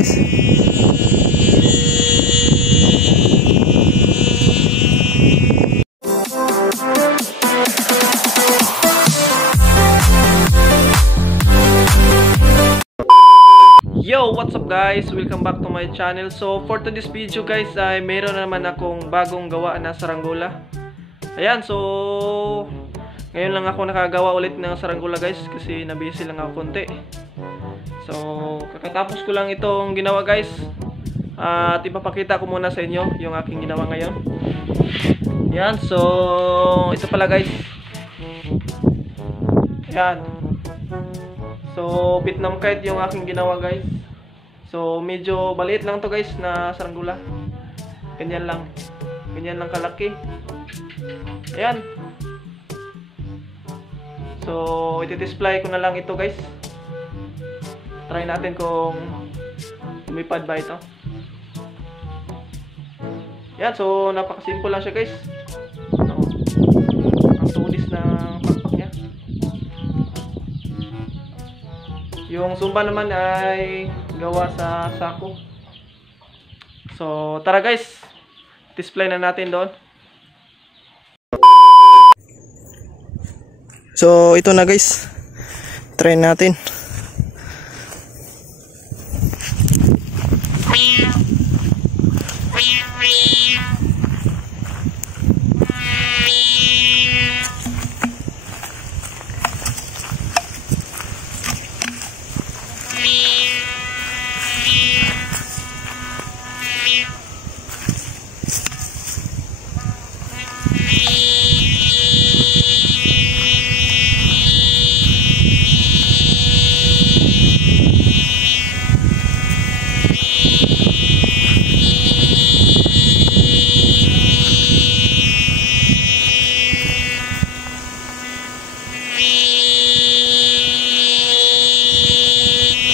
guys. Yo, what's up guys? Welcome back to my channel. So for today's video guys ay mayroon na naman akong bagong gawa na saranggola. Ayan, so ngayon lang ako nakagawa ulit ng saranggola guys kasi nabisi lang ako konti. So kakatapos ko lang itong ginawa guys. At ipapakita ko muna sa inyo yung aking ginawa ngayon. Ayan, so ito pala guys. Ayan. So Vietnam kite yung aking ginawa guys. So medyo maliit lang to guys na saranggola. Ganyan lang kalaki. Ayan. So iti-display ko na lang ito guys. Try natin kung lumipad ba ito. Ayan, so napakasimple lang siya guys. So, ang tulis ng pakpak niya. Yung sumba naman ay gawa sa sako. So tara guys, display na natin doon. So ito na guys, try natin.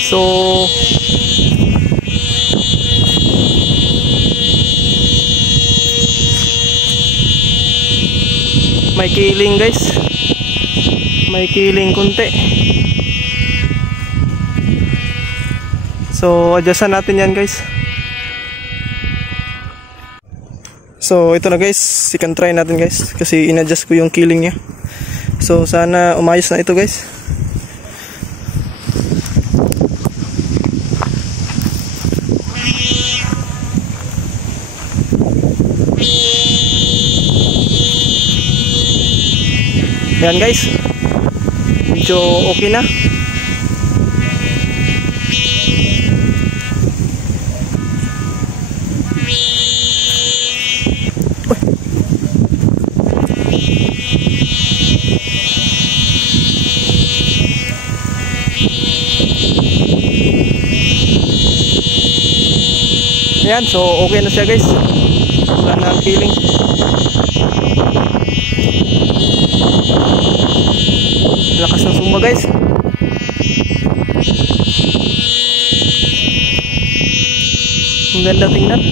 So may kiling guys, may kiling kunti. So adjustan natin yan guys. So ito na guys, second try natin guys kasi in-adjust ko yung kiling nya. So sana umayos na ito guys. Ayan guys, medyo okay na. Ayan, so okay na siya guys. Wala na ang feeling. Lakas ng sumba guys. Ang ganda tingnan.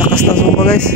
Lakas ng sumba guys.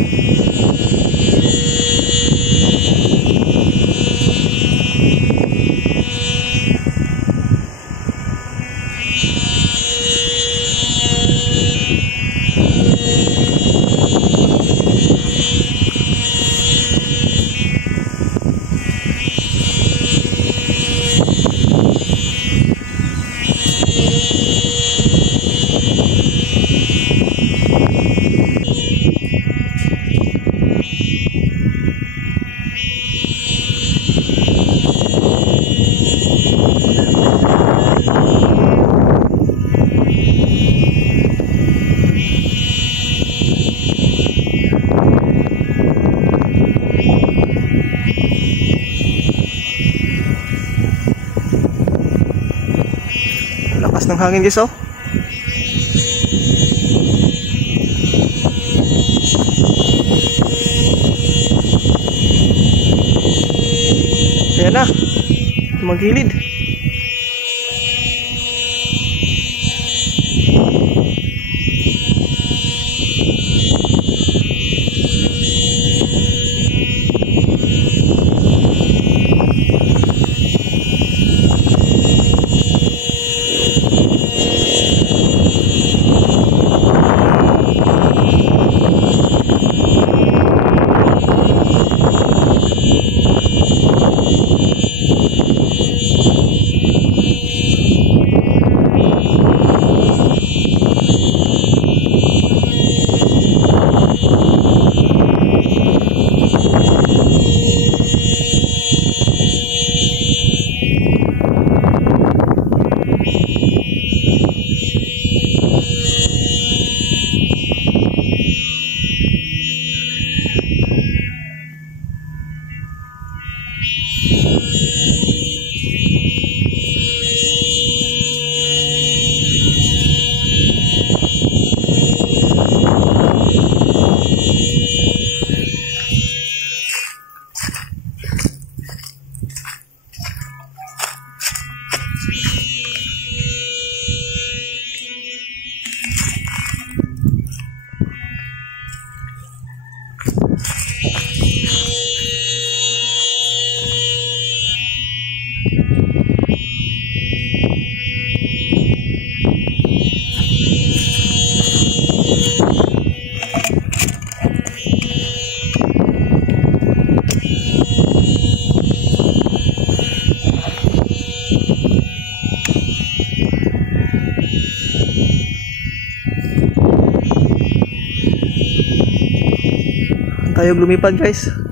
Lakas ng hangin guys, oh. Ayan na. Magilid. Tayo lumipad guys.